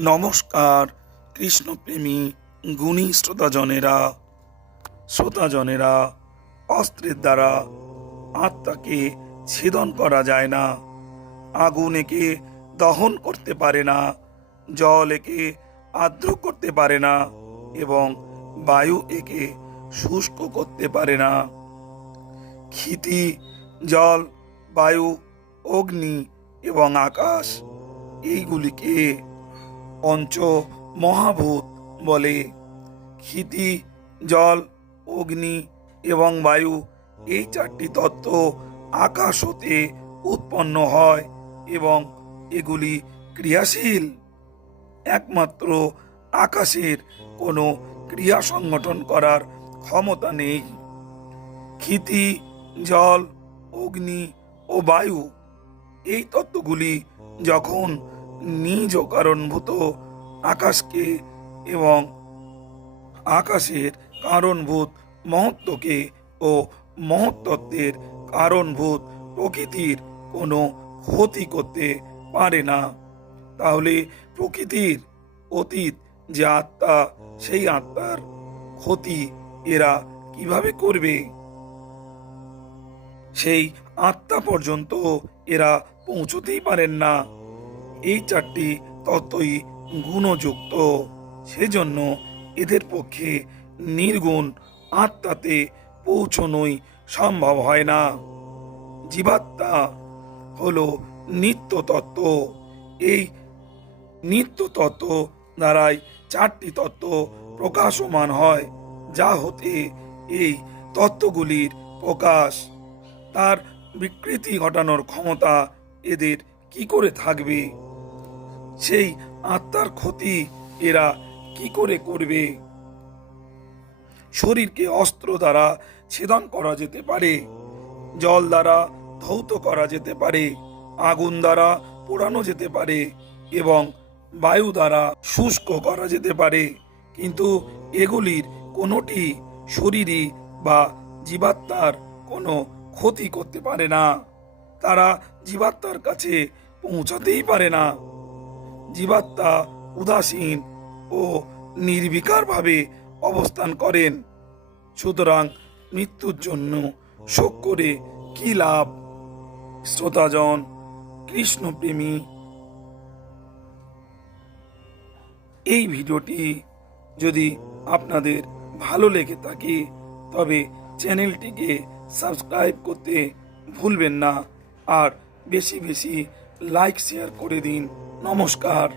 নমস্কার কৃষ্ণপ্রেমী গুণী শ্রোতাজনেরা, অস্ত্রের দ্বারা আত্মাকে ছেদন করা যায় না। আগুন একে দহন করতে পারে না, জল একে আর্দ্র করতে পারে না এবং বায়ু একে শুষ্ক করতে পারে না। ক্ষিতি, জল, বায়ু, অগ্নি এবং আকাশ এইগুলিকে পঞ্চ মহাভূত বলে। ক্ষিতি, জল, অগ্নি এবং বায়ু এই চারটি তত্ত্ব আকাশ হতে উৎপন্ন হয় এবং এগুলি ক্রিয়াশীল। একমাত্র আকাশের কোনো ক্রিয়া সংগঠন করার ক্ষমতা নেই। ক্ষিতি, জল, অগ্নি ও বায়ু এই তত্ত্বগুলি যখন নিজ কারণভূত আকাশকে এবং আকাশের কারণভূত মহত্ত্বকে ও মহত্তত্ত্বের কারণভূত প্রকৃতির কোনো ক্ষতি করতে পারে না, তাহলে প্রকৃতির অতীত যে আত্মা, সেই আত্মার ক্ষতি এরা কিভাবে করবে? সেই আত্মা পর্যন্ত এরা পৌঁছতেই পারেন না। এই চারটি তত্ত্বই গুণযুক্ত, সেজন্য এদের পক্ষে নির্গুণ আত্মাতে পৌঁছনোই সম্ভব হয় না। জীবাত্মা হলো নিত্য তত্ত্ব। এই নিত্য তত্ত্ব দ্বারাই চারটি তত্ত্ব প্রকাশমান হয়, যা হতে এই তত্ত্বগুলির প্রকাশ। তার বিকৃতি ঘটানোর ক্ষমতা এদের কি করে থাকবে? সেই আত্মার ক্ষতি এরা কি করে করবে? শরীরকে অস্ত্র দ্বারা ছেদন করা যেতে পারে, জল দ্বারা ধৌত করা যেতে পারে, আগুন দ্বারা পোড়ানো যেতে পারে এবং বায়ু দ্বারা শুষ্ক করা যেতে পারে, কিন্তু এগুলির কোনোটি শরীরী বা জীবাত্মার কোনো ক্ষতি করতে পারে না। তারা জীবাত্মার কাছে পৌঁছাতেই পারে না। জীবাত্মা উদাসীন ও নির্বিকারভাবে অবস্থান করেন। সুতরাং মৃত্যুর জন্য শোক করে কি লাভ? শ্রোতাজন, কৃষ্ণপ্রেমী, এই ভিডিওটি যদি আপনাদের ভালো লেগে থাকে তবে চ্যানেলটিকে সাবস্ক্রাইব করতে ভুলবেন না আর বেশি বেশি লাইক শেয়ার করে দিন। নমস্কার।